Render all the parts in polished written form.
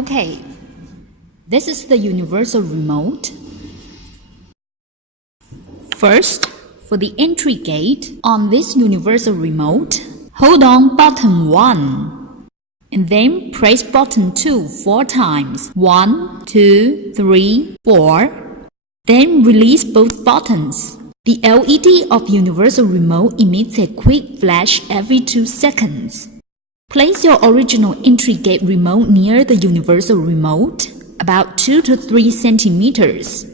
Okay, this is the universal remote. First, for the entry gate on this universal remote, hold on button 1 and then press button 2 4 times. 1, 2, 3, 4. Then release both buttons. The LED of universal remote emits a quick flash every 2 seconds. Place your original entry gate remote near the universal remote, about 2 to 3 centimeters.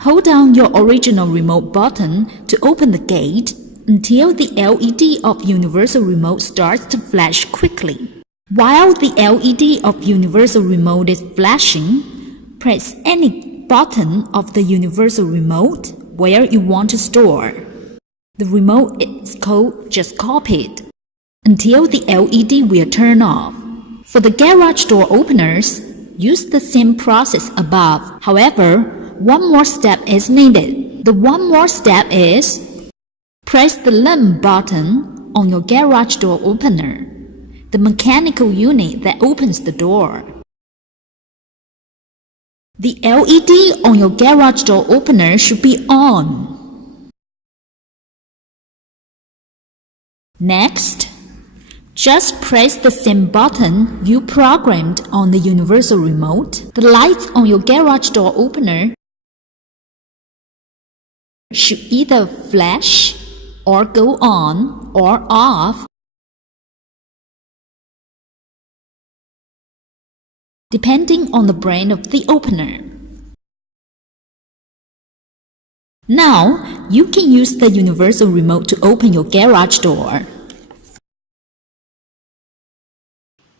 Hold down your original remote button to open the gate until the LED of universal remote starts to flash quickly. While the LED of universal remote is flashing, press any button of the universal remote where you want to store. The remote is code just copied until the LED will turn off. For the garage door openers, use the same process above. However, one more step is needed. The one more step is press the lamp button on your garage door opener, the mechanical unit that opens the door. The LED on your garage door opener should be on. Next, just press the same button you programmed on the universal remote. The lights on your garage door opener should either flash or go on or off, depending on the brand of the opener. Now, you can use the universal remote to open your garage door.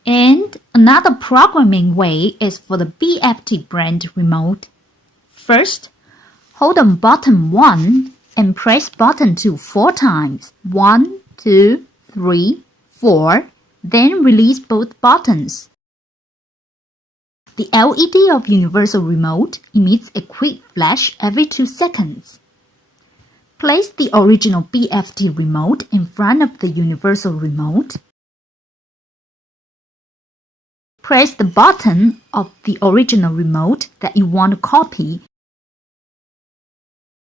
And another programming way is for the BFT brand remote. First, hold on button 1 and press button 2 4 times. 1, 2, 3, 4. Then release both buttons. The LED of universal remote emits a quick flash every 2 seconds. Place the original BFT remote in front of the universal remote. Press the button of the original remote that you want to copy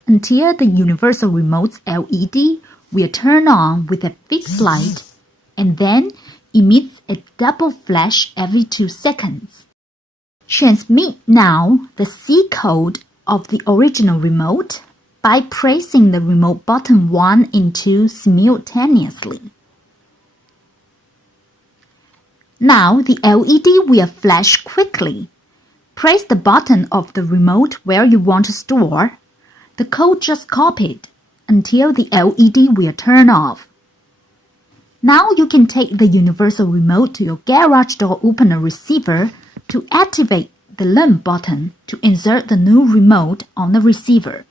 until the universal remote's LED will turn on with a fixed light and then emits a double flash every 2 seconds. Transmit now the C code of the original remote by pressing the remote button 1 and 2 simultaneously. Now the LED will flash quickly. Press the button of the remote where you want to store the code just copied until the LED will turn off. Now you can take the universal remote to your garage door opener receiver to activate the lamp button to insert the new remote on the receiver.